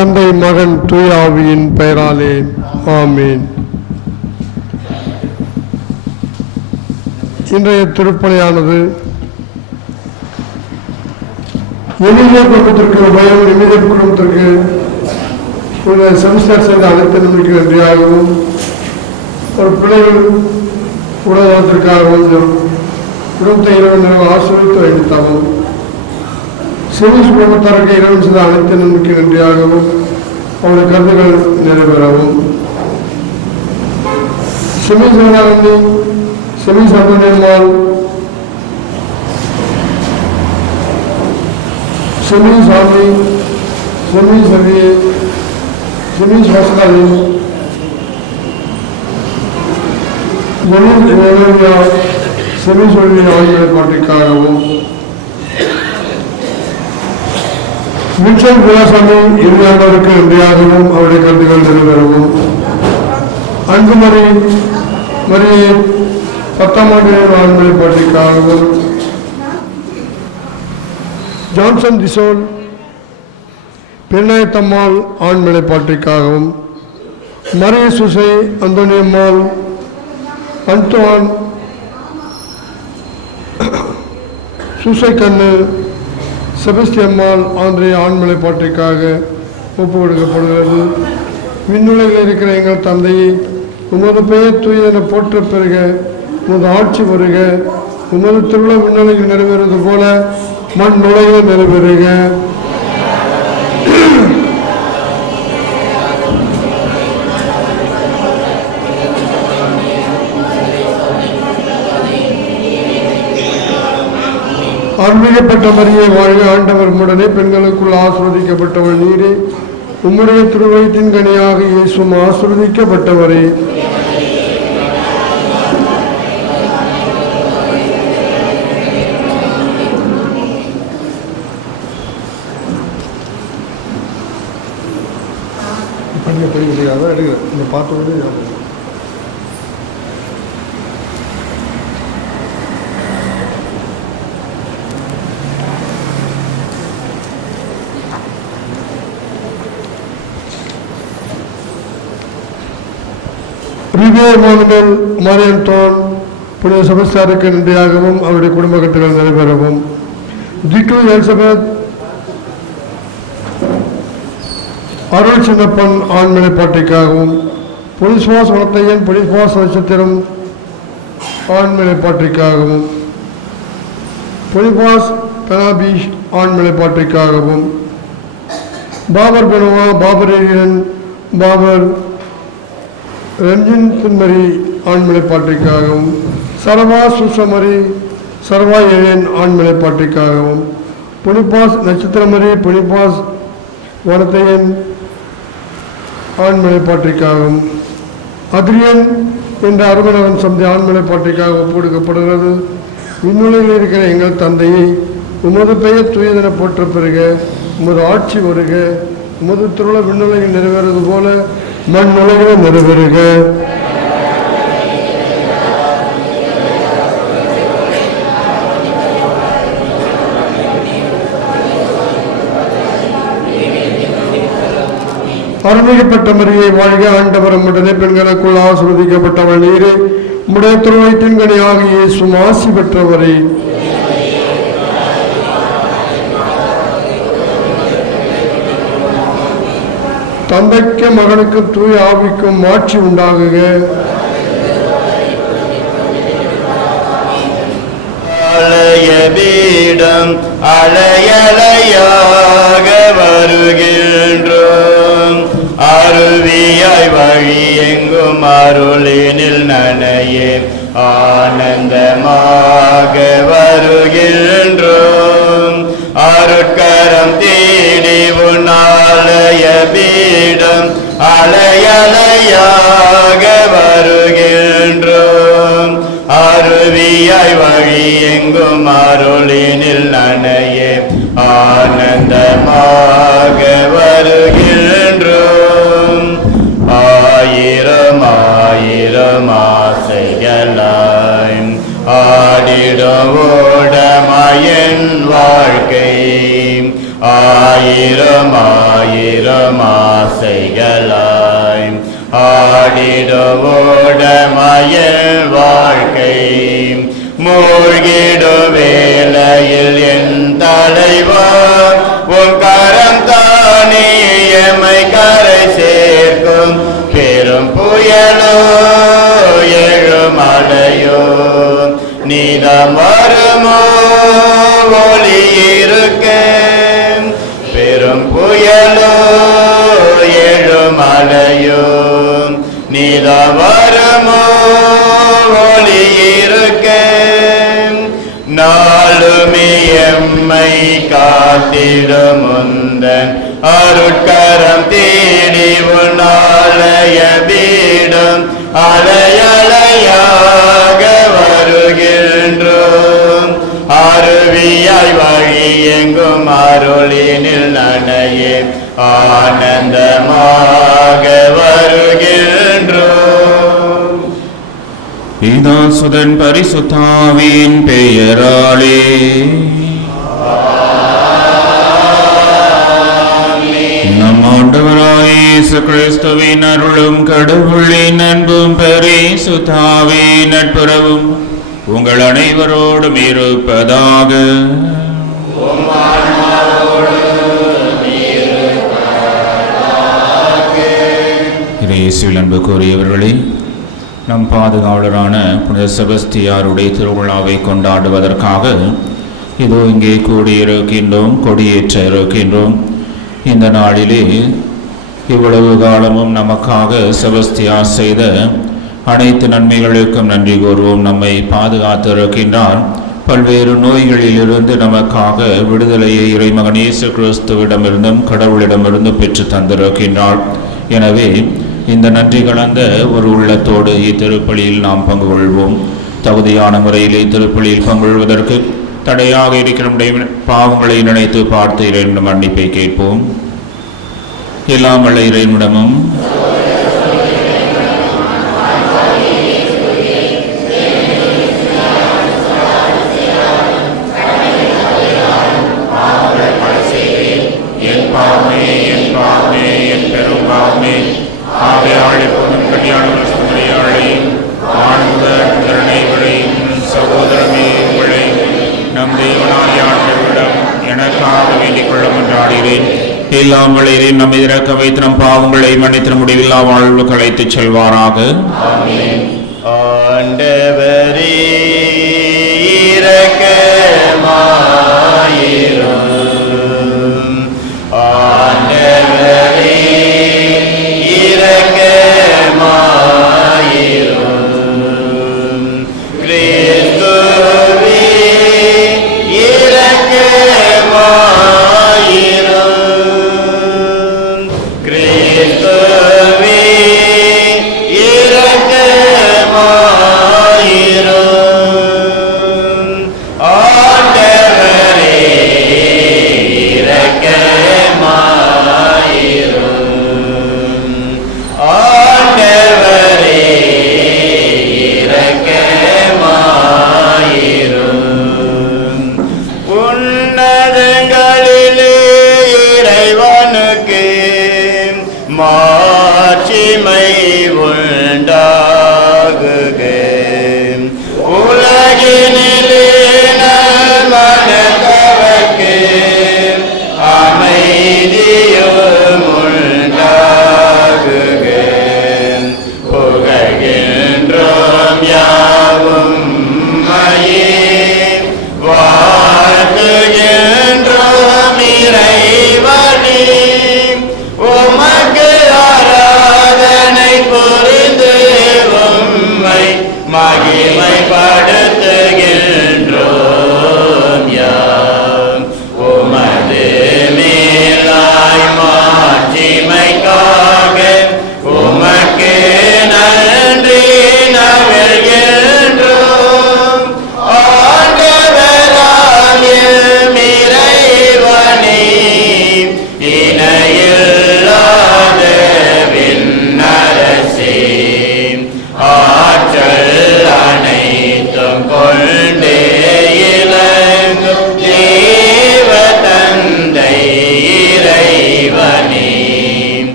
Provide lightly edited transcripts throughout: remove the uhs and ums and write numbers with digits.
தந்தை மகன் தூய ஆவியின் பெயராலே ஆமீன். இன்றைய திருப்பலியானது எளிய குடும்பத்திற்கு பயம் எளிய குடும்பத்திற்கு செமிஸ்டர் செய்த அனைத்து நம்பிக்கை நன்றியாகவும் ஒரு பிள்ளைகள் உலகத்திற்காகவும் குடும்பத்தை இறைவன் ஆசிரியத்து வைத்தாகவும் சிவில் குடும்பத்தாருக்கு இறைவன் செய்த அனைத்து நம்பிக்கை நன்றியாகவும் அவருடைய கருத்துக்கள் நிறைவேறவும் செமி சரணி செமி சரணமால் செமி சாமி செமி சவி செமி சுவாசகாலி செமி சொல்லி ஆகிய பாட்டிற்காகவும் மிச்சல் குலாசாமி இறுதியானவருக்கு நன்றியாகவும் அவருடைய கருத்துக்கள் நிறைவேறவும் அன்புமணி மரியை 10ஆம் ஆண்டு ஆண்மொழி பாட்டிற்காகவும் ஜான்சன் திசோல் பெருநாயத்தம்மாள் ஆண்மொழி பாட்டிற்காகவும் மரிய சுசை அந்தோனியம்மாள் அன்துவான் சுசை கண்ணு செபஸ்டியம்மாள் ஆந்திரிய ஆண்மொழி பாட்டிற்காக ஒப்பு கொடுக்கப்படுகிறது. விண்ணுலகில் இருக்கிற எங்கள் தந்தையை உமது பெயர் தூயதென போற்ற பெறுக, உமது ஆட்சி வருக, உமது திருவிழா விண்ணுலகில் நிறைவேறுவது போல மண் நுழையில் நிறைவேறுக. அருள்மிகப்பட்ட மரியே வாழ்க, ஆண்டவர் உம்முடனே, பெண்களுக்குள் ஆசீர்வதிக்கப்பட்டவள் நீரே, உம்முடைய திருவயிற்றின் கனியாக இயேசுவும் ஆசீர்வதிக்கப்பட்டவரே. இந்த பாட்டு ரிவேமானுவல் மரியன்டோன் புனித செபஸ்டியாருக்கு நன்றியாகவும் அவருடைய குடும்ப கட்டுகள் நிறைவேறவும் ஜிட்டு எலிசபெத் அருள் சின்னப்பன் ஆண்மொழி பாட்டிற்காகவும் புனிஸ்வாஸ் வளத்தையன் புனிஸ்வாஸ் நட்சத்திரம் ஆண்மொழி பாட்டிற்காகவும் புனிஸ்வாஸ் பெனாபீஷ் ஆண்மொழி பாட்டிற்காகவும் பாபர் பெனுவா பாபர் ஏரியன் பாபர் ரஞ்சின் தின்மரி ஆண்மொழி பாட்டிற்காகவும் சரவா சுசமரி சரவா ஏழியன் ஆண்மொழி பாட்டிற்காகவும் புனிபாஸ் நட்சத்திரமரி புனிபாஸ் வனத்தையன் ஆண்மொழி பாட்டிற்காகவும் அதிரியன் என்ற அருமணவன் சந்தை ஆண்மொழி பாட்டிற்காக ஒப்புக்கொடுக்கப்படுகிறது. விண்ணுலகில் இருக்கிற எங்கள் தந்தையை உமது பெயர் தூயதென போற்ற பெறுக, உமது ஆட்சி வருக, உமது திருவிழா விண்ணுலகில் நிறைவேறுவது போல மண் உலகில் நிறைவேறுக. அருள்மிகப்பட்ட மரியை வாழ்க, ஆண்டவர் உம்முடனே, பெண்களுக்குள் ஆசீர்வதிக்கப்பட்டவள் நீரே, உம்முடைய திருவயிற்றின் கனியாக இயேசுவும் ஆசி பெற்றவரே. தந்தைக்கும் மகனுக்கும் தூய ஆவிக்கும் மாட்சி உண்டாகுக. பீடம் அலையலையாக வருகின்றோம், அருவியாய் வழி எங்கும் அருளினில் நனையே ஆனந்தமாக வருகின்றோம். அருட்கரம் தேடி உன்னாலய பீடம் அலையலையாக வருகின்றோம், அருவியாய் வழி எங்கும் அருளினில் நனையே ஆனந்தமாக வருகின்றோம். ஆயிரம் ஆயிரம் ஆசைகளாய் ஆடிடவோடமாயன் வாழ்க்கை ஆயிரம் ஆயிரம் ஆசைகளாய் ஆடிடுவோட மயில் வாழ்க்கை மூழ்கிடு வேளையில் என் தலைவா உன் கரம் தானே எம்மை கரை சேர்க்கும் பெரும் புயலோ எழுமலையோ நீதம் வருமோ ஒளி இருக்க பெரும் புயலோ எழுமலையோ நீதம் வருமோ ஒளி இருக்க நாளுமே எம்மை காத்திடும் முந்தன் அருட்கரம் தேடி உன்னாலய வீடும் அலையலையாக வருகின்றோம் அருவியாய் வழி எங்கும் அருளினில் நனையே ஆனந்தமாக வருகின்றோம். பிதா சுதன் பரிசுத்தாவின் பெயராலே நம் ஆண்டவராய் இயேசு கிறிஸ்துவின் அருளும் கடவுளின் அன்பும் பரிசுத்தாவின் நட்புறவும் உங்கள் அனைவரோடும் இருப்பதாக. இயேசுவில் அன்பு கூறியவர்களே, நம் பாதுகாவலரான புனித செபஸ்தியாருடைய திருவிழாவை கொண்டாடுவதற்காக இதோ இங்கே கூடியிருக்கின்றோம், கொடியேற்ற இருக்கின்றோம். இந்த நாளிலே இவ்வளவு காலமும் நமக்காக செபஸ்தியார் செய்த அனைத்து நன்மைகளுக்கும் நன்றி கூறுவோம். நம்மை பாதுகாத்திருக்கின்றார். பல்வேறு நோய்களிலிருந்து நமக்காக விடுதலையை இறைமகன் இயேசு கிறிஸ்துவிடமிருந்தும் கடவுளிடமிருந்து பெற்று தந்திருக்கின்றார். எனவே இந்த நன்றி கலந்த ஒரு உள்ளத்தோடு இத்திருப்பலியில் நாம் பங்கு கொள்வோம். தகுதியான முறையிலே திருப்பலியில் பங்கு கொள்வதற்கு தடையாக இருக்கிற பாவங்களை நினைத்து பார்த்து இறைவனிடம் மன்னிப்பை கேட்போம். எல்லாம் வல்ல இறைவனிடமும் எல்லாம் வளையரின் நம்மை இறக்க வைத்து நம் பாவங்களை மன்னித்து முடிவில்லா வாழ்வு களைத்து செல்வாராக. ஆண்டவரே இரக்கமாயிரும். ஆண்டவரே இரக்கமாயிரும். கிறிஸ்துவே இரக்கமாயிரும். கிறிஸ்துவே இரக்கமாயிரும்.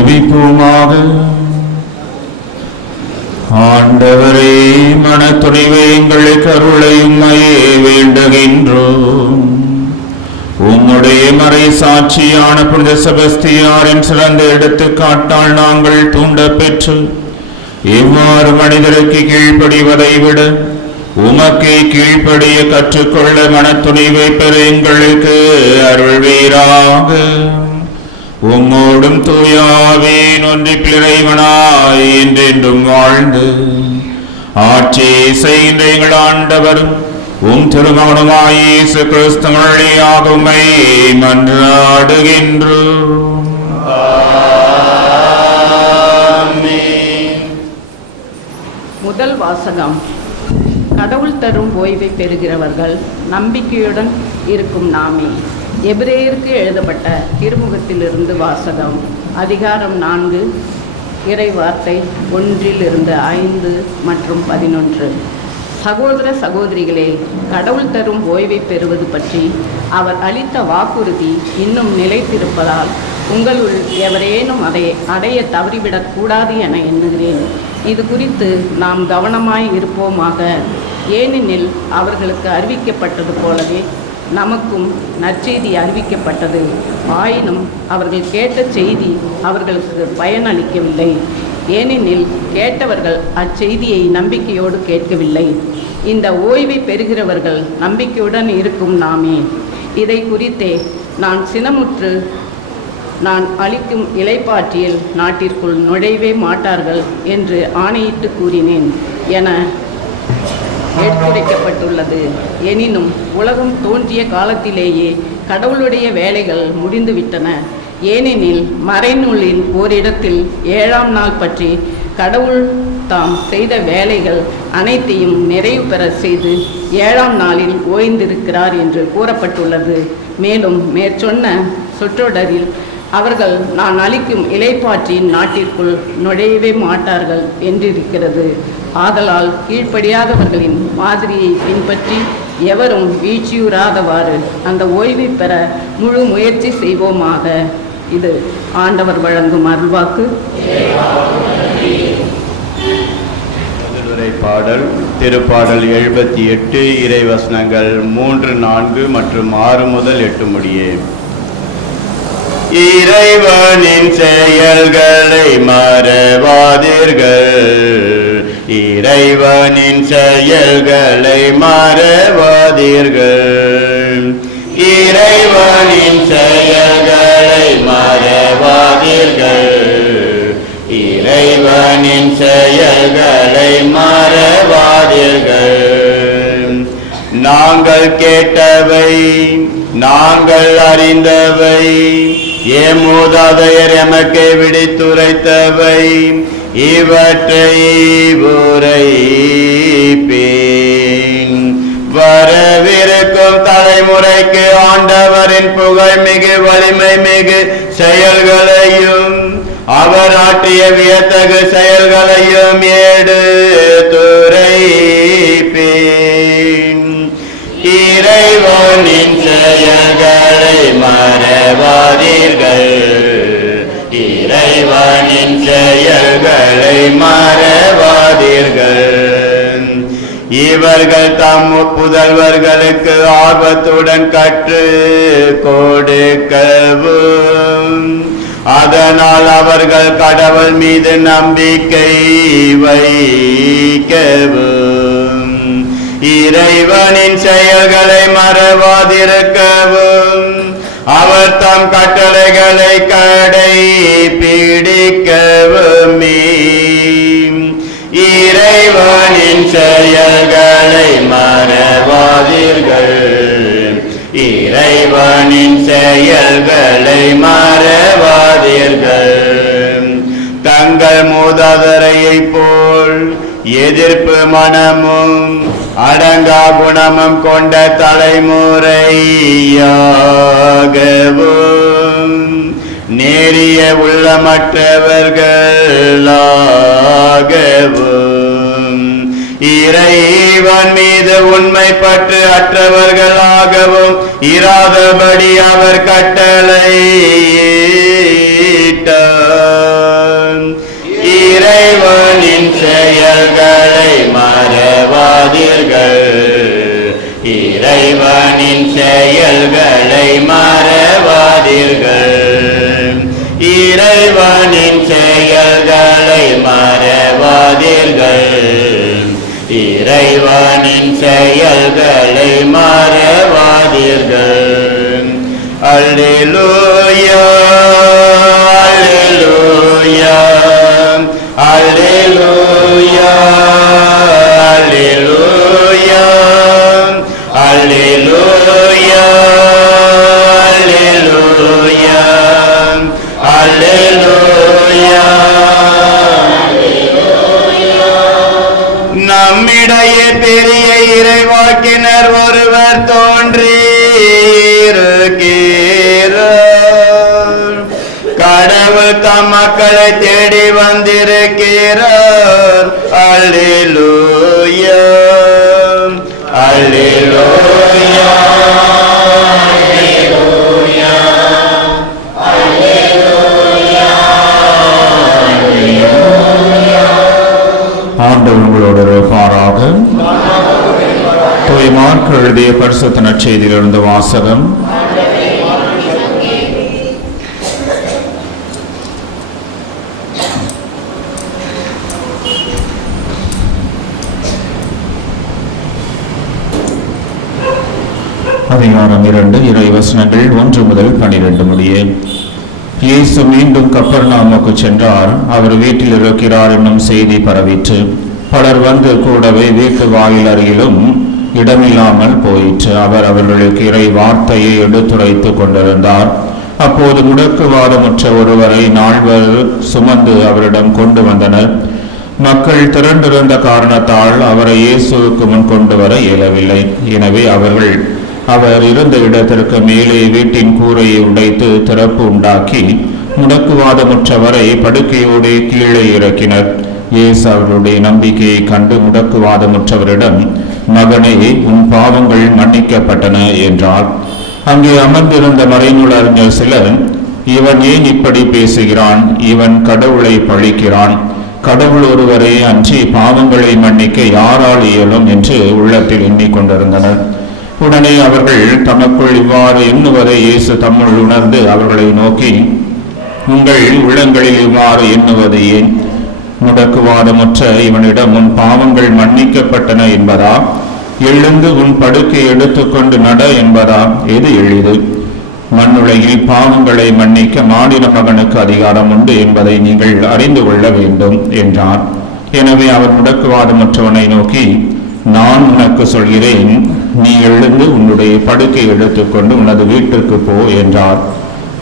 ஜெபிப்போமாக. ஆண்டவரே, மனத்துணிவை எங்களுக்கு அருளையுமையே வேண்டுகின்றோம். உம்முடைய மறை சாட்சியான புனித செபஸ்தியாரின் சிறந்த எடுத்துக்காட்டால் நாங்கள் தூண்ட பெற்று இவ்வாறு மனிதருக்கு கீழ்ப்படிவதை விட உமக்கே கீழ்ப்படிய கற்றுக்கொள்ள மனத்துணிவை பெற எங்களுக்கு அருள்வீராக. உம்மோடும் தூயாவின் ஒன்றில் இறைவனாய் என்றென்றும் வாழ்ந்து ஆட்சி செய்கின்ற எங்கள் ஆண்டவரும் உம் திருமகனுமாய் இயேசு கிறிஸ்து வழியாக உம்மை மன்றாடுகின்றோம். முதல் வாசகம். கடவுள் தரும் ஓய்வை பெறுகிறவர்கள் நம்பிக்கையுடன் இருக்கும் நாமே. எபிரேயருக்கு எழுதப்பட்ட திருமுகத்திலிருந்து வாசகம். அதிகாரம் 4, இறை வார்த்தை 1-5 மற்றும் 11. சகோதர சகோதரிகளே, கடவுள் தரும் ஓய்வை பெறுவது பற்றி அவர் அளித்த வாக்குறுதி இன்னும் நிலைத்திருப்பதால் உங்களுள் எவரேனும் அதை அடைய தவறிவிடக்கூடாது என எண்ணுகிறேன். இது குறித்து நாம் கவனமாய் இருப்போமாக. ஏனெனில் அவர்களுக்கு அறிவிக்கப்பட்டது போலவே நமக்கும் நற்செய்தி அறிவிக்கப்பட்டது. ஆயினும் அவர்கள் கேட்ட செய்தி அவர்களுக்கு பயனளிக்கவில்லை. ஏனெனில் கேட்டவர்கள் அச்செய்தியை நம்பிக்கையோடு கேட்கவில்லை. இந்த ஓய்வை பெறுகிறவர்கள் நம்பிக்கையுடன் இருக்கும் நாமே. இதை குறித்தே நான் சினமுற்று நான் அளிக்கும் இலைப்பாற்றியல் நாட்டிற்குள் நுழையவே மாட்டார்கள் என்று ஆணையிட்டு கூறினேன் என எடுத்துரைக்கப்பட்டுள்ளது. எனினும் உலகம் தோன்றிய காலத்திலேயே கடவுளுடைய வேலைகள் முடிந்துவிட்டன. ஏனெனில் மறைநூலின் ஓரிடத்தில் 7ஆம் நாள் பற்றி கடவுள் தாம் செய்த வேலைகள் அனைத்தையும் நிறைவு பெற செய்து 7ஆம் நாளில் ஓய்ந்திருக்கிறார் என்று கூறப்பட்டுள்ளது. மேலும் மேற்சொன்ன சொற்றொடரில் அவர்கள் நான் அளிக்கும் இலைப்பாற்றின் நாட்டிற்குள் நுழையவே மாட்டார்கள் என்றிருக்கிறது. ஆதலால் கீழ்ப்படியாதவர்களின் மாதிரியை பின்பற்றி எவரும் வீழ்ச்சியுறாதவாறு அந்த ஓய்வை பெற முழு முயற்சி செய்வோமாக. இது ஆண்டவர் வழங்கும் அருள்வாக்கு. பாடல் திருப்பாடல் 78 இறைவசனங்கள் 3, 4 மற்றும் 6 முதல் 8 முடியே. இறைவனின் செயல்களை மறவாதீர்கள், இறைவனின் செயல்களை மறவாதீர்கள், இறைவனின் செயல்களை மறவாதீர்கள், இறைவனின் செயல்களை மறவாதீர்கள். நாங்கள் கேட்டவை நாங்கள் அறிந்தவை, மூதாதையர் எமக்கு விடுத்துரைத்தவை, இவற்றை உரைப்பேன். வரவிருக்கும் தலைமுறைக்கு ஆண்டவரின் புகழ் மிகு வலிமை மிகு செயல்களையும் அவர் ஆற்றிய வியத்தகு செயல்களையும் எடுத்துரைப்பேன். இறைவனின் செயல்களை மறவாதீர்கள், இறைவனின் செயல்களை மறவாதீர்கள். இவர்கள் தம் புதல்வர்களுக்கு ஆர்வத்துடன் கற்று கொடுக்கவும், அதனால் அவர்கள் கடவுள் மீது நம்பிக்கை வைக்கவும், இறைவனின் செயல்களை மறவாதிருக்கவும், அவர் தம் கட்டளைகளை கடைபிடிக்கவுமே. இறைவனின் செயல்களை மறவாதீர்கள், இறைவனின் செயல்களை மறவாதீர்கள். தங்கள் மூதாதையரை போல் எதிர்ப்பு மனமும் அடங்கா குணமும் கொண்ட தலைமுறையாகவும் நேரிய உள்ளமற்றவர்களாகவும் இறைவன் மீது உண்மை பற்று அற்றவர்களாகவும் இராதபடி அவர் கட்டளையிட்டார். செயல்களை மறவாதீர்கள். இறைவனின் செயல்களை மறவாதீர்கள். இறைவனின் செயல்களை மறவாதீர்கள். இறைவனின் செயல்களை மறவாதீர்கள். அல்லேலூயா அல்லேலூயா அல்லேலூயா அல்லேலூயா அல்லேலூயா அல்லேலூயா அல்லேலூயா. நம்மிடையே பெரிய இறைவாக்கினர் ஒருவர் தோன்றியிருக்கிறார். கடவுள் தம் மக்களை தேடி வந்திருக்கிறார். அல்லேலூயா அல்லேலூயா அல்லேலூயா அல்லேலூயா. ஆண்டவர் உங்களோடு இருப்பாராக. தூய மார்க்கு எழுதிய பரிசுத்த நற்செய்தியிலிருந்து வாசகம். அதிகாரம் 2 இறைவசனங்கள் 1 முதல் 12 முடிய. இயேசு மீண்டும் கப்பர்நாமுக்கு சென்றார். அவர் வீட்டில் இருக்கிறார் என்னும் செய்தி பரவிற்று. பலர் வந்து கூடவே வீட்டு வாயில் அருகிலும் இடமில்லாமல் போயிற்று. அவர் அவர்களுக்கு இறை வார்த்தையை எடுத்துரைத்து கொண்டிருந்தார். அப்போது முடக்குவாதமுற்ற ஒருவரை 4 சுமந்து அவரிடம் கொண்டு வந்தனர். மக்கள் திரண்டிருந்த காரணத்தால் அவரை இயேசுவுக்கு முன் கொண்டு வர இயலவில்லை. எனவே அவர் இருந்த இடத்திற்கு மேலே வீட்டின் கூரையை உடைத்து திறப்பு உண்டாக்கி முடக்குவாதமுற்றவரை படுக்கையோடு கீழே இறக்கினர். இயேசு அவருடைய நம்பிக்கையை கண்டு முடக்குவாதமுற்றவரிடம், மகனே, உன் பாவங்கள் மன்னிக்கப்பட்டன என்றார். அங்கே அமர்ந்திருந்த மறைநூல் அறிஞர் சிலர், இவன் ஏன் இப்படி பேசுகிறான்? இவன் கடவுளை பழிக்கிறான். கடவுள் ஒருவரே அன்றி பாவங்களை மன்னிக்க யாரால் இயலும் என்று உள்ளத்தில் எண்ணிக்கொண்டிருந்தனர். உடனே அவர்கள் தமக்குள் இவ்வாறு எண்ணுவதை இயேசு தம்முள் உணர்ந்து அவர்களை நோக்கி, உங்கள் உள்ளங்களில் இவ்வாறு எண்ணுவது ஏன்? முடக்குவாதமுற்ற இவனிடம் உன் பாவங்கள் மன்னிக்கப்பட்டன என்பதா, எழுந்து உன் படுக்கை எடுத்துக்கொண்டு நட என்பதா? எது எளிது? மண்ணுலகில் பாவங்களை மன்னிக்க மானிட மகனுக்கு அதிகாரம் உண்டு என்பதை நீங்கள் அறிந்து கொள்ள வேண்டும் என்றார். எனவே அவர் முடக்குவாதமுற்றவனை நோக்கி, நான் உனக்கு சொல்கிறேன், நீ எழுந்து உன்னுடைய படுக்கை எடுத்துக்கொண்டு உனது வீட்டுக்கு போ என்றார்.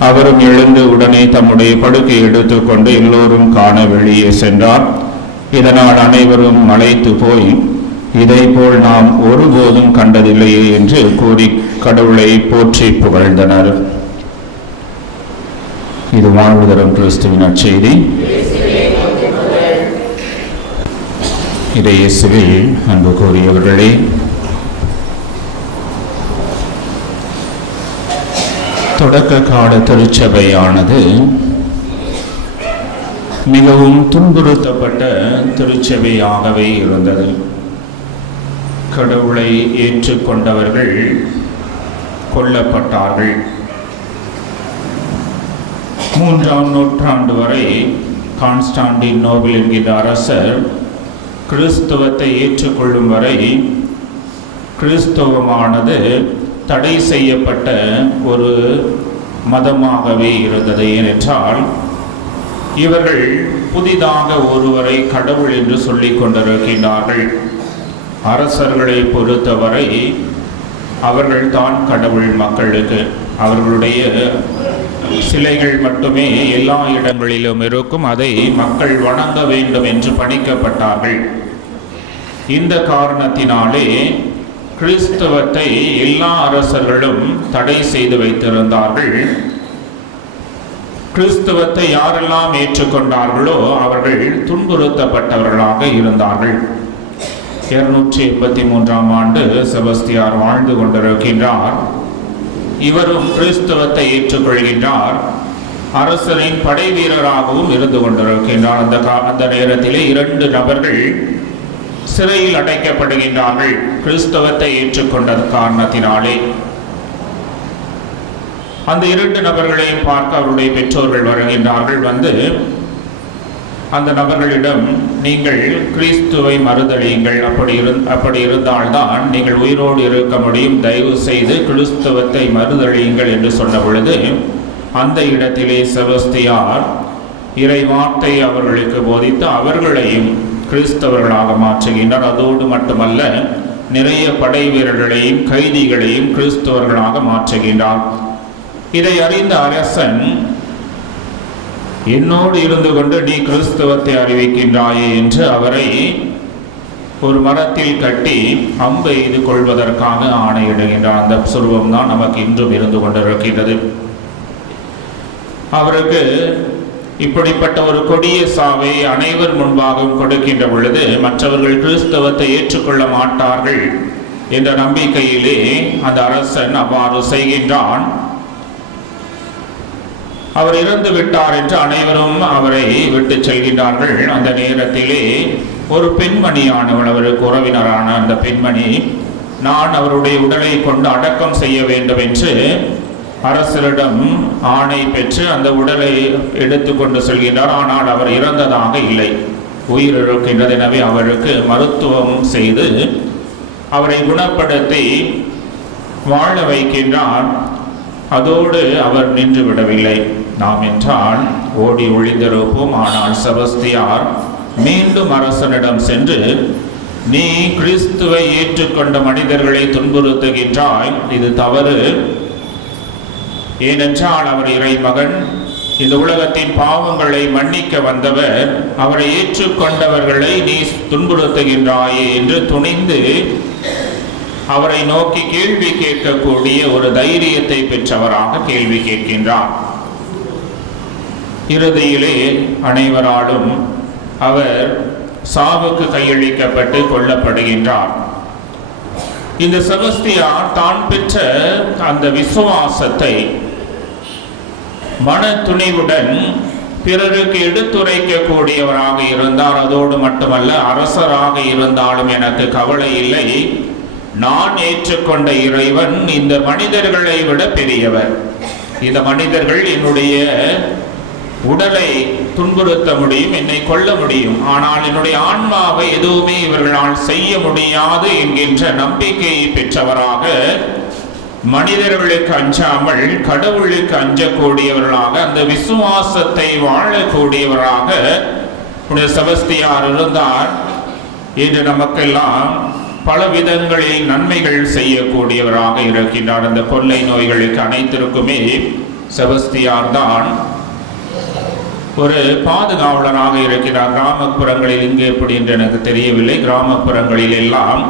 அவரும் எழுந்து உடனே தம்முடைய படுக்கை எடுத்துக்கொண்டு எல்லோரும் காண வெளியே சென்றார். இதனால் அனைவரும் மலைத்து போய், இதை போல் நாம் ஒருபோதும் கண்டதில்லையே என்று கூறி கடவுளை போற்றி புகழ்ந்தனர். இது வாழ்வு தரும் கிறிஸ்துவின் நற்செய்தி. இதை இயேசுவில் அன்பு கூறியவர்களே, தொடக்க கால திருச்சபையானது மிகவும் துன்புறுத்தப்பட்ட திருச்சபையாகவே இருந்தது. கடவுளை ஏற்றுக்கொண்டவர்கள் கொல்லப்பட்டார்கள். 3ஆம் நூற்றாண்டு வரை கான்ஸ்டாண்டினோபிள் என்கிற அரசர் கிறிஸ்தவத்தை ஏற்றுக்கொள்ளும் வரை கிறிஸ்தவமானது தடை செய்யப்பட்ட ஒரு மதமாகவே இருந்தது. ஏனென்றால் இவர்கள் புதிதாக ஒருவரை கடவுள் என்று சொல்லிக் கொண்டிருக்கின்றார்கள். அரசர்களை பொறுத்தவரை அவர்கள் தான் கடவுள். மக்களுக்கு அவர்களுடைய சிலைகள் மட்டுமே எல்லா இடங்களிலும் இருக்கும். அதை மக்கள் வணங்க வேண்டும் என்று பணிக்கப்பட்டார்கள். இந்த காரணத்தினாலே கிறிஸ்தவத்தை எல்லா அரசர்களும் தடை செய்து வைத்திருந்தார்கள். கிறிஸ்தவத்தை யாரெல்லாம் ஏற்றுக்கொண்டார்களோ அவர்கள் துன்புறுத்தப்பட்டவர்களாக இருந்தார்கள். 283ஆம் ஆண்டு செபஸ்தியார் வாழ்ந்து கொண்டிருக்கின்றார். இவரும் கிறிஸ்தவத்தை ஏற்றுக்கொள்கின்றார். அரசரின் படை வீரராகவும் இருந்து கொண்டிருக்கின்றார். அந்த நேரத்திலே 2 நபர்கள் சிறையில் அடைக்கப்படுகின்றார்கள் கிறிஸ்தவத்தை ஏற்றுக்கொண்ட காரணத்தினாலே. அந்த 2 நபர்களையும் பார்க்க அவருடைய பெற்றோர்கள் வருகின்றார்கள். வந்து அந்த நபர்களிடம், நீங்கள் கிறிஸ்துவை மறுதலியுங்கள், அப்படி இருந்தால்தான் நீங்கள் உயிரோடு இருக்க முடியும், தயவு செய்து கிறிஸ்தவத்தை மறுதலியுங்கள் என்று சொன்ன பொழுது அந்த இடத்திலே செபஸ்தியார் இறை வார்த்தை அவர்களுக்கு போதித்து அவர்களையும் கிறிஸ்தவர்களாக மாற்றுகின்றார். அதோடு மட்டுமல்ல, நிறைய படை வீரர்களையும் கைதிகளையும் கிறிஸ்தவர்களாக மாற்றுகின்றார். இதை அறிந்த அரசன், என்னோடு இருந்து கொண்டு நீ கிறிஸ்தவத்தை அறிவிக்கின்றாயே என்று அவரை ஒரு மரத்தில் கட்டி அம்பு எய்து கொள்வதற்காக ஆணையிடுகின்றார். அந்த சுருவம் தான் நமக்கு இன்றும் இருந்து கொண்டிருக்கின்றது. அவருக்கு இப்படிப்பட்ட ஒரு கொடிய சாவை அனைவர் முன்பாகவும் கொடுக்கின்ற பொழுது மற்றவர்கள் கிறிஸ்தவத்தை ஏற்றுக்கொள்ள மாட்டார்கள் என்ற நம்பிக்கையிலே அந்த அரசன் அவ்வாறு செய்கின்றான். அவர் இறந்து விட்டார் என்று அனைவரும் அவரை விட்டு செல்கின்றார்கள். அந்த நேரத்திலே ஒரு பெண்மணியானவள், அவருக்கு உறவினரான அந்த பெண்மணி, நான் அவருடைய உடலை கொண்டு அடக்கம் செய்ய வேண்டும் என்று அரசரிடம் ஆணை பெற்று அந்த உடலை எடுத்துக்கொண்டு செல்கின்றார். ஆனால் அவர் இறந்ததாக இல்லை, உயிர் இருக்கின்றது. எனவே அவருக்கு மருத்துவம் செய்து அவரை குணப்படுத்தி வாழ வைக்கின்றார். அதோடு அவர் நின்று விடவில்லை. நாம் என்றால் ஓடி ஒளிந்திருப்போம். ஆனால் செபஸ்தியார் மீண்டும் அரசனிடம் சென்று, நீ கிறிஸ்துவை ஏற்றுக்கொண்ட மனிதர்களை துன்புறுத்துகின்றாய், இது தவறு. ஏனென்றால் அவர் இறைமகன், இந்த உலகத்தின் பாவங்களை மன்னிக்க வந்தவர், அவரை ஏற்றுக்கொண்டவர்களை நீ துன்புறுத்துகின்றாயே என்று துணிந்து அவரை நோக்கி கேள்வி கேட்கக்கூடிய ஒரு தைரியத்தை பெற்றவராக கேள்வி கேட்கின்றார். இறுதியிலே அனைவராலும் அவர் சாவுக்கு கையளிக்கப்பட்டு கொல்லப்படுகின்றார். இந்த செபஸ்தியார் தான் பெற்ற அந்த விசுவாசத்தை மன துணிவுடன் பிறருக்கு எடுத்துரைக்கக்கூடியவராக இருந்தார். அதோடு மட்டுமல்ல, அரசராக இருந்தாலும் எனக்கு கவலை இல்லை, நான் ஏற்றுக்கொண்ட இறைவன் இந்த மனிதர்களை விட பெரியவர். இந்த மனிதர்கள் என்னுடைய உடலை துன்புறுத்த முடியும், என்னை கொல்ல முடியும், ஆனால் என்னுடைய ஆன்மாவை எதுவுமே இவர்களால் செய்ய முடியாது என்கின்ற நம்பிக்கையை பெற்றவராக, மனிதர்களுக்கு அஞ்சாமல் கடவுளுக்கு அஞ்சக்கூடியவர்களாக, அந்த விசுவாசத்தை வாழக்கூடியவராக செபஸ்தியார் இருந்தார். இன்று நமக்கெல்லாம் பல விதங்களில் நன்மைகள் செய்யக்கூடியவராக இருக்கின்றார். அந்த கொள்ளை நோய்களுக்கு அனைத்திற்குமே செபஸ்தியார் தான் ஒரு பாதுகாவலராக இருக்கிறார். கிராமப்புறங்களில் இங்கு எப்படி என்று எனக்கு தெரியவில்லை, கிராமப்புறங்களில் எல்லாம்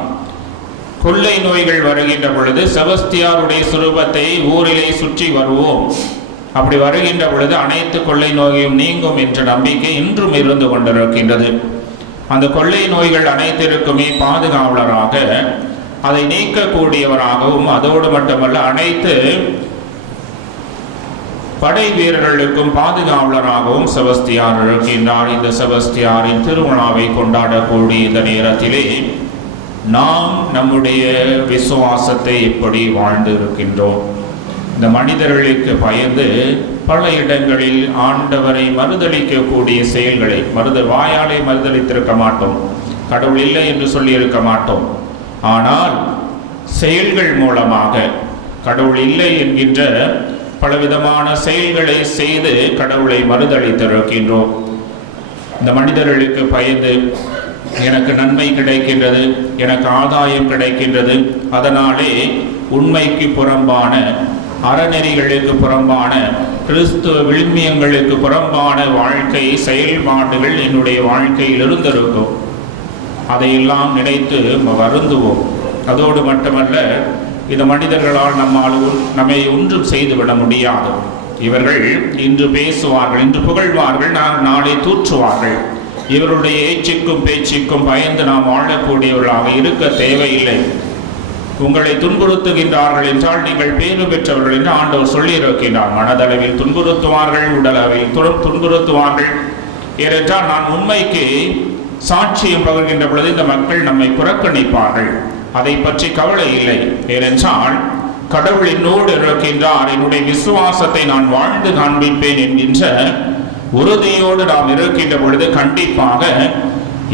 கொள்ளை நோய்கள் வருகின்ற பொழுது செபஸ்தியாருடைய சுரூபத்தை ஊரிலே சுற்றி வருவோம். அப்படி வருகின்ற பொழுது அனைத்து கொள்ளை நோயும் நீங்கும் என்ற நம்பிக்கை இன்றும் இருந்து கொண்டிருக்கின்றது. அந்த கொள்ளை நோய்கள் அனைத்திற்குமே பாதுகாவலராக, அதை நீக்கக்கூடியவராகவும், அதோடு மட்டுமல்ல அனைத்து படை வீரர்களுக்கும் பாதுகாவலராகவும் செபஸ்தியார் இருக்கின்றார். இந்த செபஸ்தியாரின் திருவிழாவை கொண்டாடக்கூடிய இந்த நேரத்திலே நாம் நம்முடைய விசுவாசத்தை எப்படி வாழ்ந்து இருக்கின்றோம்? இந்த மனிதர்களுக்கு பயந்து பல இடங்களில் ஆண்டவரை மறுதலிக்கக்கூடிய செயல்களை வாயாலே மறுதலித்திருக்க மாட்டோம், கடவுள் இல்லை என்று சொல்லி இருக்க மாட்டோம். ஆனால் செயல்கள் மூலமாக கடவுள் இல்லை என்கின்ற பலவிதமான செயல்களை செய்து கடவுளை மறுதலித்திருக்கின்றோம். இந்த மனிதர்களுக்கு பயந்து எனக்கு நன்மை கிடைக்கின்றது, எனக்கு ஆதாயம் கிடைக்கின்றது, அதனாலே உண்மைக்கு புறம்பான, அறநெறிகளுக்கு புறம்பான, கிறிஸ்துவ விழுமியங்களுக்கு புறம்பான வாழ்க்கை செயல்பாடுகள் என்னுடைய வாழ்க்கையில் இருந்திருக்கும். அதையெல்லாம் நினைத்து வருந்துவோம். அதோடு மட்டுமல்ல, இந்த மனிதர்களால் நம்மை ஒன்றும் செய்துவிட முடியாது. இவர்கள் இன்று பேசுவார்கள், இன்று புகழ்வார்கள், நாளை தூற்றுவார்கள். இவருடைய ஏச்சுக்கும் பேச்சுக்கும் பயந்து நாம் வாழக்கூடியவர்களாக இருக்க தேவையில்லை. உங்களை துன்புறுத்துகின்றார்கள் என்றால் நீங்கள் பேறு பெற்றவர்கள் என்று ஆண்டவர் சொல்லியிருக்கின்றார். மனதளவில் துன்புறுத்துவார்கள், உடலளவில் துன்புறுத்துவார்கள். ஏனென்றால் நான் உண்மைக்கு சாட்சியம் பகிர்கின்ற பொழுது இந்த மக்கள் நம்மை புறக்கணிப்பார்கள். அதை பற்றி கவலை இல்லை. ஏனென்றால் கடவுள் என்னோடு இருக்கின்றார், என்னுடைய விசுவாசத்தை நான் வாழ்ந்து காண்பிப்பேன் என்கின்ற உறுதியோடு நாம் இருக்கின்ற பொழுது கண்டிப்பாக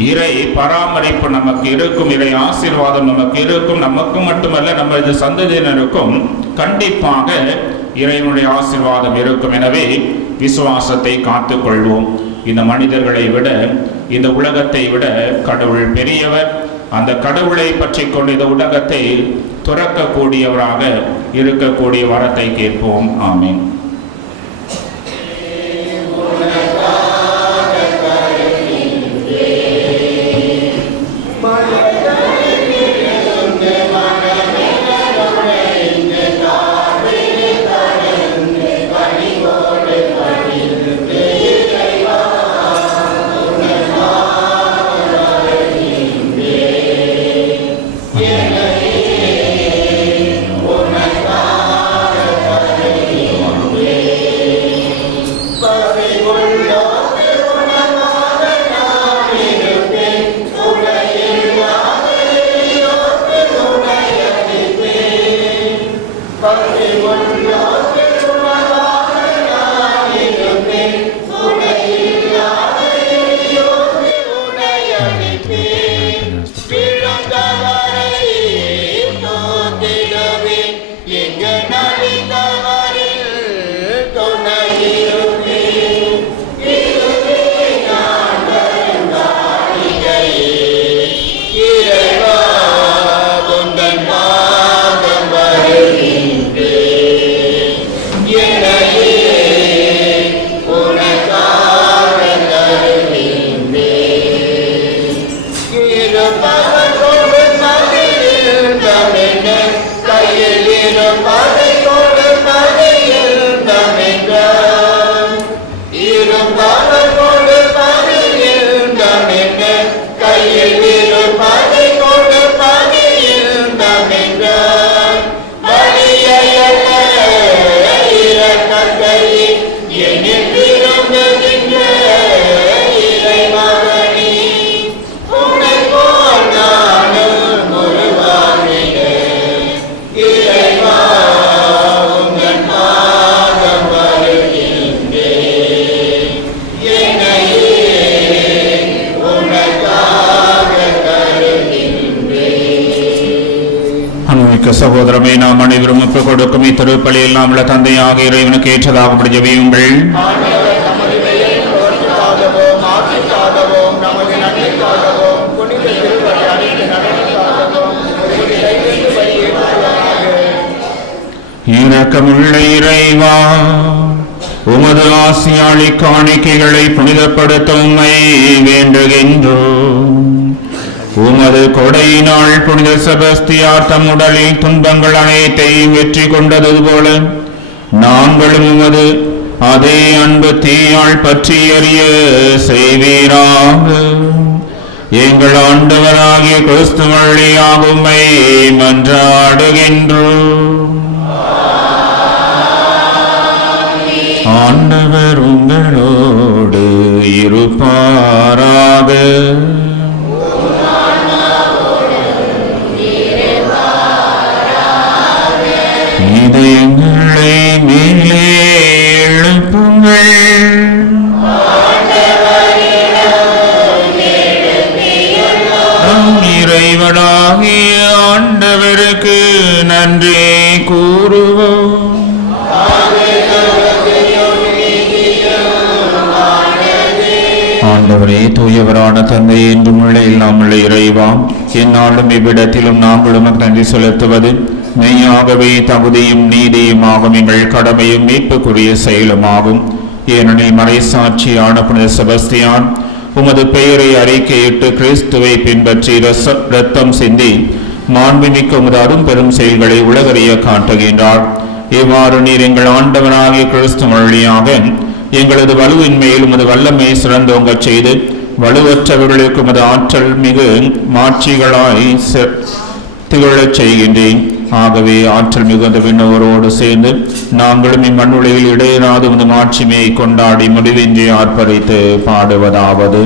இறை பராமரிப்பு நமக்கு இருக்கும், இறை ஆசீர்வாதம் நமக்கு இருக்கும். நமக்கு மட்டுமல்ல, நமது சந்ததியினருக்கும் கண்டிப்பாக இறைவனுடைய ஆசீர்வாதம் இருக்கும். எனவே விசுவாசத்தை காத்துக்கொள்வோம். இந்த மனிதர்களை விட, இந்த உலகத்தை விட கடவுள் பெரியவர். அந்த கடவுளை பற்றி கொண்டு இந்த உலகத்தை துறக்கக்கூடியவராக இருக்கக்கூடிய வரத்தை கேட்போம். ஆமீன். சகோதரமே, நாம் அனைவரும் ஒப்புக் கொடுக்கும் இத்திருப்பலியில் நாம் உள்ள தந்தையாக இறைவனுக்கு ஏற்றதாக ஜெபியுங்கள். இரக்கமுள்ள இறைவா, உமது ஆசியாளி காணிக்கைகளை புனிதப்படுத்த உம்மை வேண்டுகின்றோம். உமது கொடையினால் புனித செபஸ்தியார் தம் உடலில் துன்பங்கள் அனைத்தையும் வெற்றி கொண்டது போல நாங்களும் உமது அதே அன்பு தீயால் பற்றி எறிய செய்வீராக. எங்கள் ஆண்டவராகிய கிறிஸ்து வழியாக உம்மை மன்றாடுகின்றோம். ஆண்டவர் உங்களோடு இருப்பாராக. இதயங்களை மேலே எழுப்புங்கள். இறைவனாகிய ஆண்டவருக்கு நன்றி கூறுவோம். ஆண்டவரே, தூயவரான தந்தை, என்றும் உள்ள இல்லாமல் இறைவா, எந்நாளும் இவ்விடத்திலும் நாங்களும் நன்றி செலுத்துவது மெய்யாகவே தகுதியும் நீதியுமாகும், எங்கள் கடமையும் மீட்புக்குரிய செயலுமாகும். ஏனெனில் மறைசாட்சியான புனித செபஸ்தியான் உமது பெயரை அறிக்கையிட்டு கிறிஸ்துவை பின்பற்றி இரத்தம் சிந்தி மாண்புமிக்க உமது அரும் பெரும் செயல்களை உலகறிய காட்டுகின்றார். இவ்வாறு நீர் எங்கள் ஆண்டவராகிய கிறிஸ்து வழியாக எங்களது வலுவின்மையில் உமது வல்லமை சிறந்தோங்கச் செய்து வலுவற்றவர்களுக்கு உமது ஆற்றல் மிகு மாட்சிகளாய் திகழச் செய்கின்றேன். ஆகவே ஆற்றல் மிகுந்த விண்ணவரோடு சேர்ந்து நாங்களும் இம்மண்ணுலகில் இடையராது உமது மாட்சிமையை கொண்டாடி முடிவின்றி ஆர்ப்பரித்து பாடுவதாவது: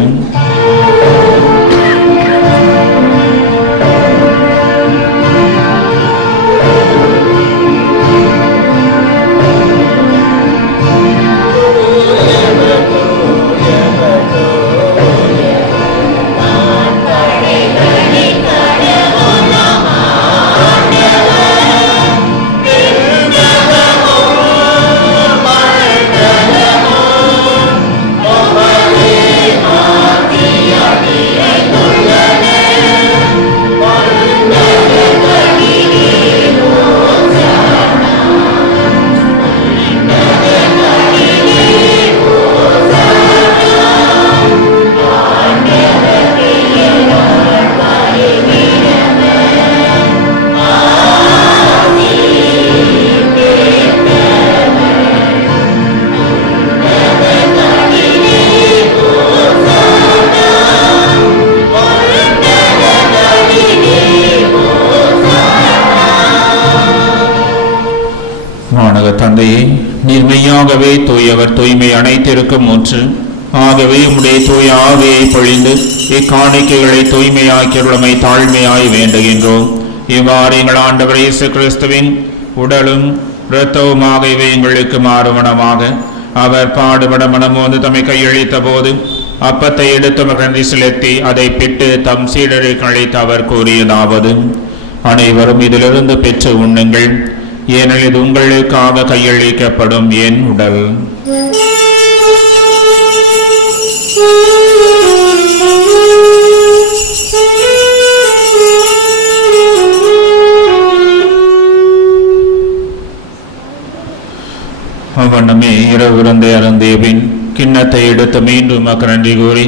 தந்தையே, நீர் மெய்யாகவே தூயவர், தூய்மை அனைத்திற்கும் ஊற்று. ஆகவே உம்முடைய தூய ஆவியை பொழிந்து இக்காணிக்கைகளை தூய்மையாக்கியுள்ளமை தாழ்மையாய் வேண்டுகின்றோம். இவ்வாறு எங்கள் ஆண்டவர் இயேசு கிறிஸ்துவின் உடலும் இரத்தவுமாக இவை எங்களுக்கு மாறுவனமாக. அவர் பாடுபட மனமோந்து தம்மை கையளித்த போது அப்பத்தை எடுத்து மகிழ்ந்து செலுத்தி அதை பிட்டு தம் சீடருக்கு அழைத்து அவர் கூறியதாவது: அனைவரும் இதிலிருந்து பெற்று உண்ணுங்கள், ஏனெனில் இது உங்களுக்காக கையளிக்கப்படும் என் உடல். அவ்வண்ணமே இரவிருந்தை அருந்திய பின் கிண்ணத்தை எடுத்து மீண்டும் நன்றி கூறி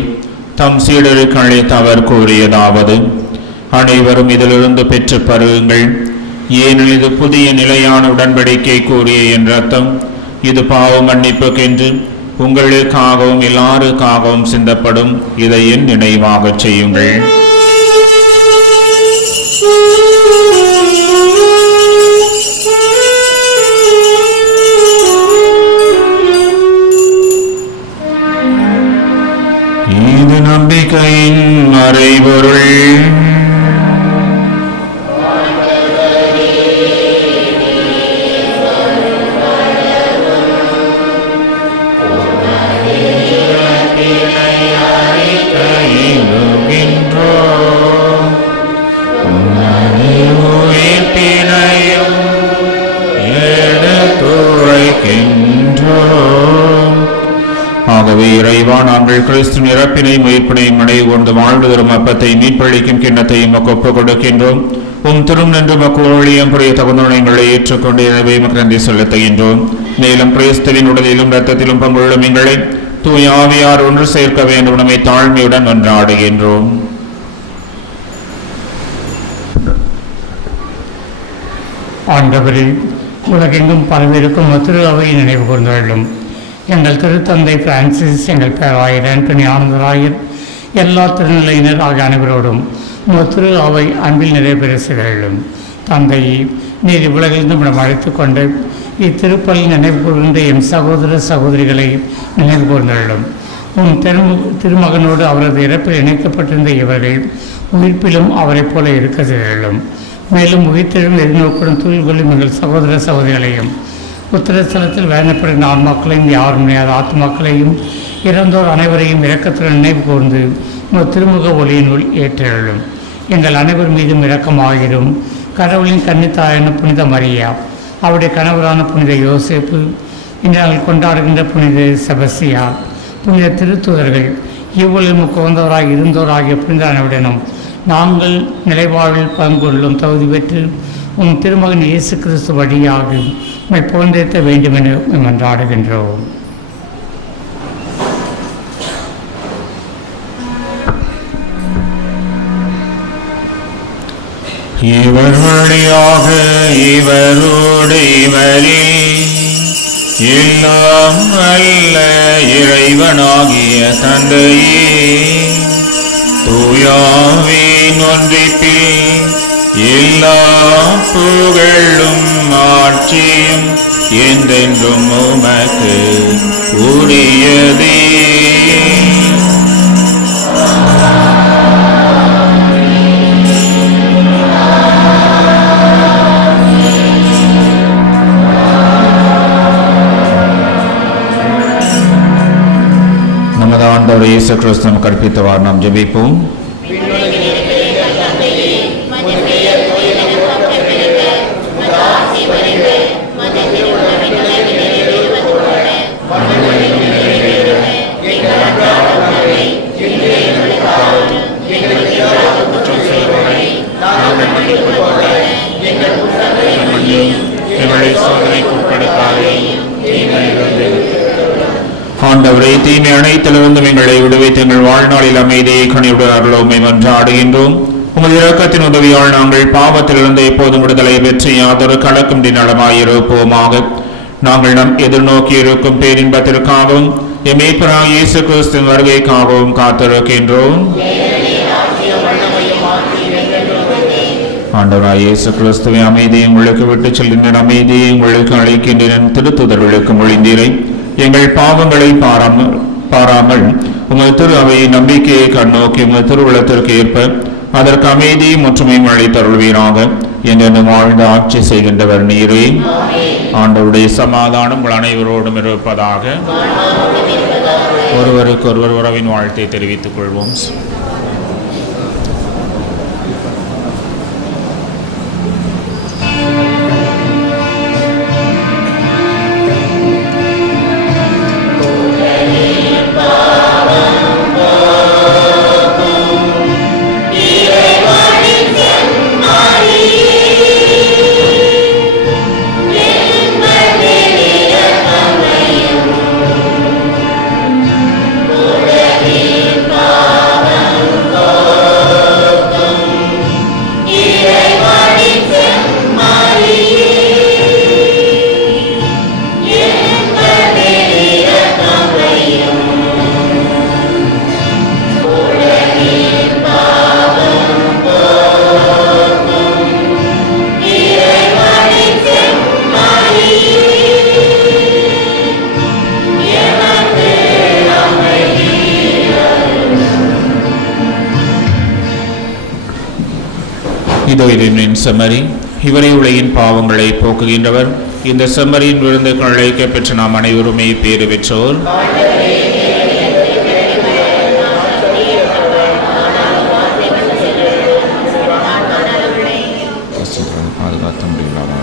தம் சீடருக்கு அழைத்து அவர் கூறியதாவது: அனைவரும் இதிலிருந்து பெற்று பருகுங்கள், ஏனெனில் இது புதிய நிலையான உடன்படிக்கை கூறிய என் ரத்தம். இது பாவ மன்னிப்புக்கென்று உங்களுக்காகவும் எல்லாருக்காகவும் சிந்தப்படும். இதை என் நினைவாக செய்யுங்கள். இது நம்பிக்கையின் மறைபொருள். ஆகவே இறைவா, நாங்கள் கிறிஸ்து இறப்பினை உயிர்ப்பினையும் அடைய கொண்டு வாழ்வு தரும் அப்பத்தை மீட்பளிக்கும் கிண்ணத்தையும் ஒப்புக் கொடுக்கின்றோம். உம் திரும் நின்று மக்களியம் புரிய தகுந்தங்களை ஏற்றுக்கொண்டு எனவே நன்றி செலுத்துகின்றோம். மேலும் கிறிஸ்துவின் உடலிலும் இரத்தத்திலும் பங்குள்ளும் எங்களை தூய ஆவியார் ஒன்று சேர்க்க வேண்டும். நம்மை தாழ்மையுடன் ஒன்றாடுகின்றோம். ஆண்டவரே, உலகெங்கும் பரவிருக்கும் திரு அவையை நினைவு கூர்ந்துள்ளும். எங்கள் திருத்தந்தை பிரான்சிஸ், எங்கள் பேராயர் ஆண்டனி ஆனந்தராயர், எல்லா திருநிலையினர் ஆகிய அனைவரோடும் திரு அவை அன்பில் நிறைவேற செய்துள்ளும். தந்தையை நீர் உலகிலிருந்து நம்மிடம் அழைத்து கொண்டு இத்திருப்பலில் நினைவு கூர்ந்த எம் சகோதர சகோதரிகளை நினைவு கூர்ந்துள்ளும். உன் திருமகனோடு அவரது இறப்பில் இணைக்கப்பட்டிருந்த இவர்கள் உயிர்ப்பிலும் அவரைப் போல இருக்க செய்துள்ளும். மேலும் உயிர்த்தெழும் எதிர்நோக்குடன் தூயில் கொள்ளும் எங்கள் சகோதர சகோதரிகளையும் உத்தரஸ்தலத்தில் வேதனைப்படுகின்ற ஆன்மாக்களையும் யாரும் முடியாத ஆத்மாக்களையும் இறந்தோர் அனைவரையும் இரக்கத்துடன் நினைவு கூர்ந்து திருமுக ஒளியினுள் ஏற்றெழும். எங்கள் அனைவர் மீதும் இரக்கமாகிடும். கடவுளின் கன்னித்தாயான புனித மரியா, அவருடைய கணவரான புனித யோசேப்பு, இன்று நாங்கள் கொண்டாடுகின்ற புனித செபஸ்தியா, புனித திருத்தூதர்கள், இவ்வுலகில் முக்குவந்தவராக இருந்தோராகிய புனித அனைவருடனும் நாங்கள் நிலைவாழ்வில் பங்குள்ளும் தகுதி பெற்று உன் திருமகன் இயேசு கிறிஸ்து வழியாக உம்மை புகழ்ந்தேற்ற வேண்டும் என மன்றாடுகின்றோம். இவர் வழியாக இவரோடு இவரில் எல்லாம் அல்ல இறைவனாகிய தந்தையே, தூயாவின் ஒன்றிப்பில் எல்லா புகழும் ஆட்சியும் என்றென்றும் உமக்கு உரியதே. நமது ஆண்டவர் இயேசு கிறிஸ்து கற்பித்தவாறு நாம் ஜெபிப்போம். ஆண்டவரே, தீமை அனைத்திலிருந்தும் எங்களை விடுவித்து எங்கள் வாழ்நாளில் அமைதியை கனிவுடன் அருளோமை மன்றாடுகின்றோம். உமது இரக்கத்தின் உதவியால் நாங்கள் பாவத்திலிருந்து எப்போதும் விடுதலை பெற்று யாதொரு கலக்கும் நலமாயிருப்போமாக. நாங்கள் நம் எதிர்நோக்கி இருக்கும் பேரின்பத்திற்காகவும் எமேப்பராக இயேசு கிறிஸ்துவின் வருகைக்காகவும் காத்திருக்கின்றோம். ஆண்டவராய் இயேசு கிறிஸ்துவை அமைதியை உங்களுக்கு விட்டு செல்கின்ற அமைதியை உங்களுக்கு அளிக்கின்றன திருத்துதர்களுக்கு மொழிந்தீரை. எங்கள் பாவங்களை பாராமல் உமது திரு அவையை நம்பிக்கையை கண்ணோக்கி உமது திருவுளத்திற்கு ஏற்ப அதற்கு அமைதியும் ஒற்றுமையும் அளித்தருள்வீராக. என்றென்றும் வாழ்ந்து ஆட்சி செய்கின்றவர் நீரே. ஆண்டவருடைய சமாதானம் உங்கள் அனைவரோடும் இருப்பதாக. ஒருவருக்கு ஒருவர் உறவின் வாழ்த்தை தெரிவித்துக் கொள்வோம். இதோ இறைவனின் செம்மறி, இவரை உலகின் பாவங்களை போக்குகின்றவர். இந்த செம்மறியின் விருந்துக்கு அழைக்க பெற்ற நாம் அனைவருமே பேறு பெற்றோர். பாதுகாத்த முடியலாம்.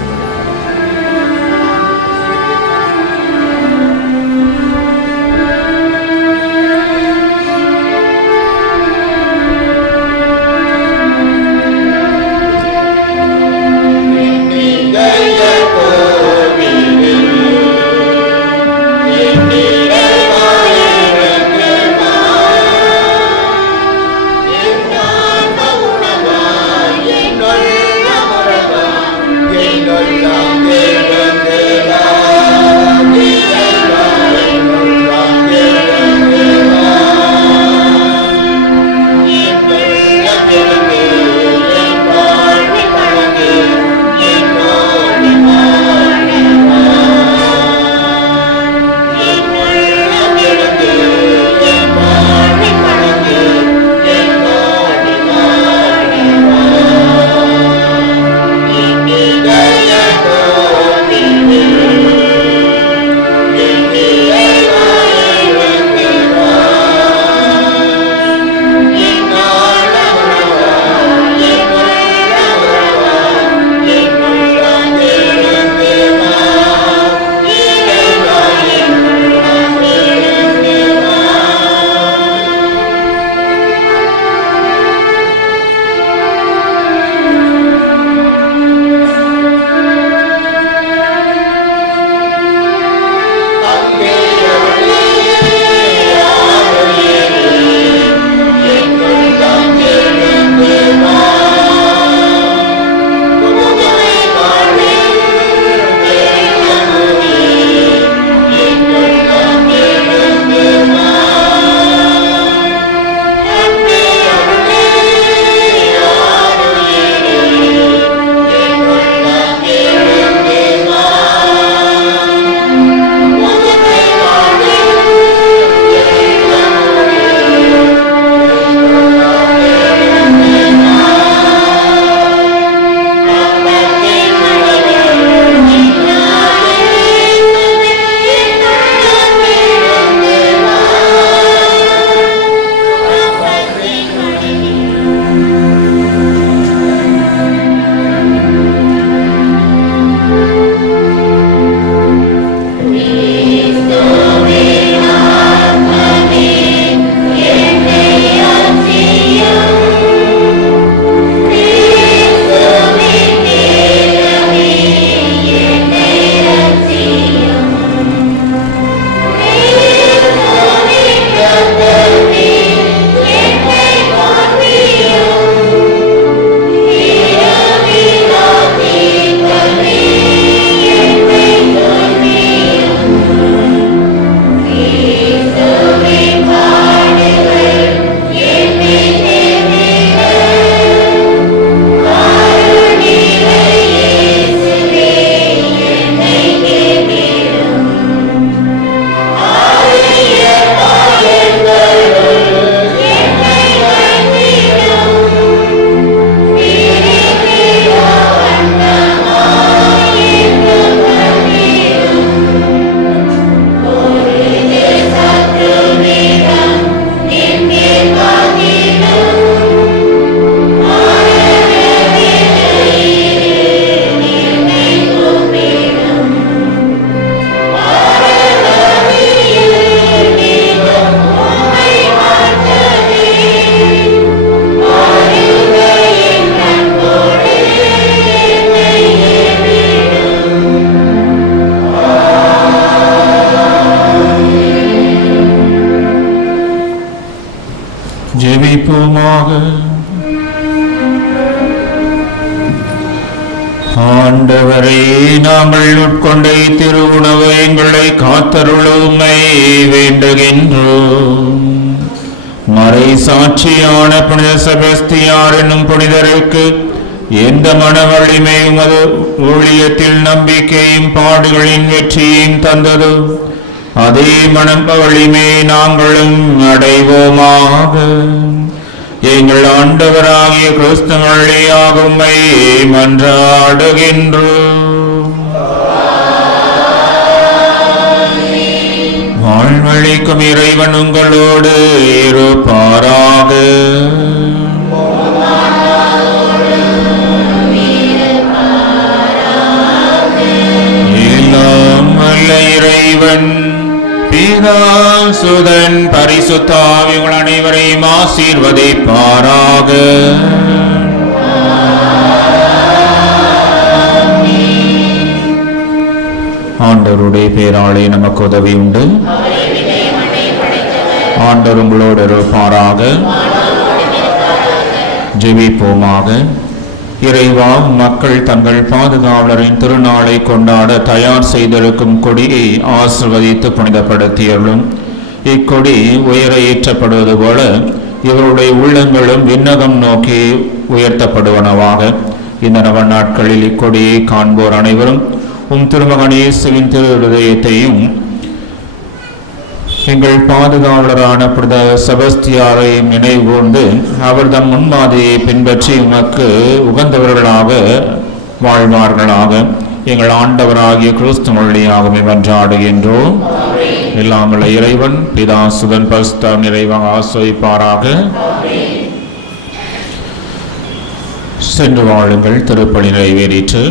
Yeah. ஜெபிப்போமாக. ஆண்டவரே, நாங்கள் உட்கொண்ட திருவுணவு எங்களை காத்தருளுமை வேண்டுகின்றோம். மறை சாட்சியான புனித செபஸ்தியார் என்னும் புனிதருக்கு எந்த மனவலிமை உமது ஊழியத்தில் நம்பிக்கையும் பாடுகளின் வெற்றியையும் தந்தது, அதே மனவலிமை நாங்களும் அடைவோமாக. எங்கள் ஆண்டவராகிய கிறிஸ்து வழியாக உம்மை மன்றாடுகின்றோம். வாழ்வளிக்கும் இறைவன் உங்களோடு இருப்பாராக. எல்லாம் வல்ல இறைவன் பிதா, சுதன், பரிசுத்த ஆவி உங்கள் அனைவரையும் ஆசீர்வதிப்பாராக. ஆண்டவருடைய பேராலே நமக்கு உதவி உண்டு. ஆண்டவர் உங்களோடு இருப்பாராக. ஜெபிப்போமாக. இறைவா, மக்கள் தங்கள் பாதுகாவலரின் திருநாளை கொண்டாட தயார் செய்திருக்கும் கொடியை ஆசிர்வதித்து புனிதப்படுத்தியருளும். இக்கொடி உயர ஏற்றப்படுவது போல இவருடைய உள்ளங்களும் விண்ணகம் நோக்கி உயர்த்தப்படுவனவாக. இந்த நவ நாட்களில் இக்கொடியை காண்போர் அனைவரும் உம் திருமகன் இயேசுவின் திரு இருதயத்தையும் எங்கள் பாதுகாவலரான புனித செபஸ்தியாரையும் நினைவுகூர்ந்து அவர் தம் முன்மாதிரியை பின்பற்றி உமக்கு உகந்தவர்களாக வாழ்வார்களாக. எங்கள் ஆண்டவராகிய கிறிஸ்து வழியாகவே மன்றாடுகின்றோம். எல்லாம் வல்ல இறைவன் பிதா, சுதன், பரிசுத்த நிறைவாக ஆசீர்வதிப்பாராக. சென்று வாழுங்கள். திருப்பலி நிறைவேறிற்று.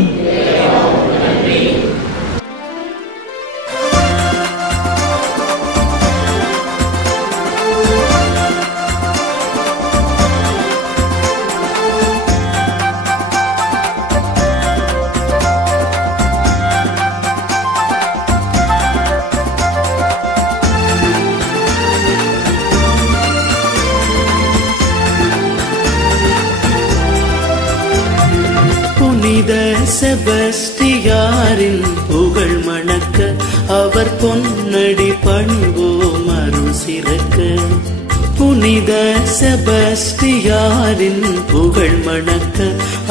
செபஸ்தியாரின் புகழ் மணக்க அவர் பொன்னடி பணிவோம் அருள் சிறக்க. புனித செபஸ்தியாரின் புகழ் மணக்க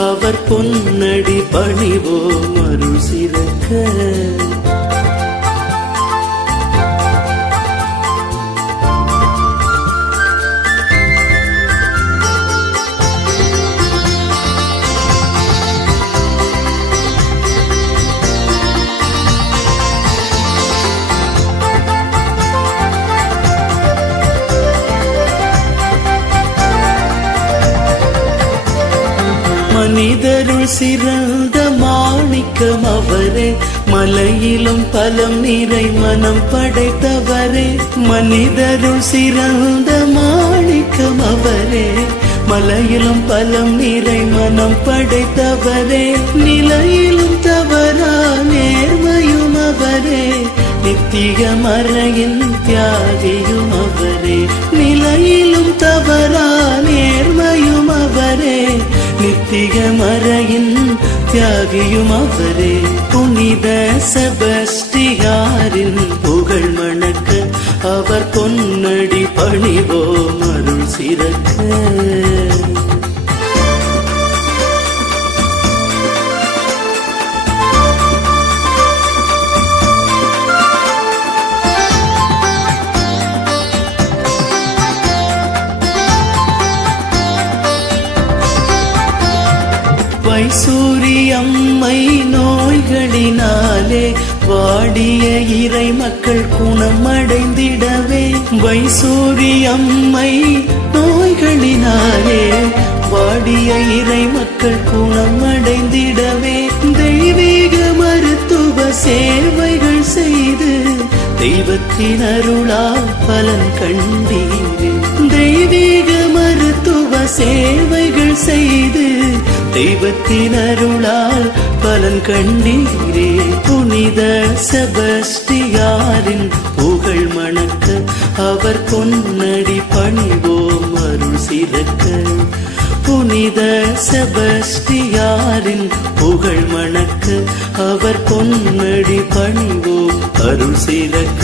அவர் பொன்னடி பணிவோம் அருள் சிறக்க. மனிதருள் சிறந்த மாணிக்கம் அவரே, மலையிலும் பலம் நிறை மனம் படைத்தவரே. மனிதருள் சிறந்த மாணிக்கம் அவரே, மலையிலும் பலம் நிறை மனம் படைத்தவரே. நிலையிலும் தவறா நேர்மையும் அவரே, நித்திய மறையின் தியாகியும் அவரே. நிலையிலும் தவறா நேர்மையும் அவரே, நித்திய மறையின் தியாகியும் அவரே. புனித செபஸ்தியாரின் புகழ் மணக்க அவர் பொன்னடி பணிவோம் அருள் சிறக்க. வைசூரியம்மை நோய்களினாலே வாடிய இறை மக்கள் குணமடைந்திடவே. வைசூரியம்மை நோய்களினாலே வாடிய இறை மக்கள் குணமடைந்திடவே. தெய்வீக மருத்துவ சேவைகள் செய்து தெய்வத்தின் அருளால் பலன் கண்டீரே. தெய்வீக மருத்துவ சேவைகள் செய்து தெய்வத்தின் அருளால் பலன் கண்டீரே. புனித செபஸ்தியாரின் புகழ் மணக்க அவர் பொன்னடி பணிவோம் அருள் புனித செபஸ்டியாரின் புகழ் மணக்க அவர் பொன்னடி பணிவோம் அருள் சிறக்க.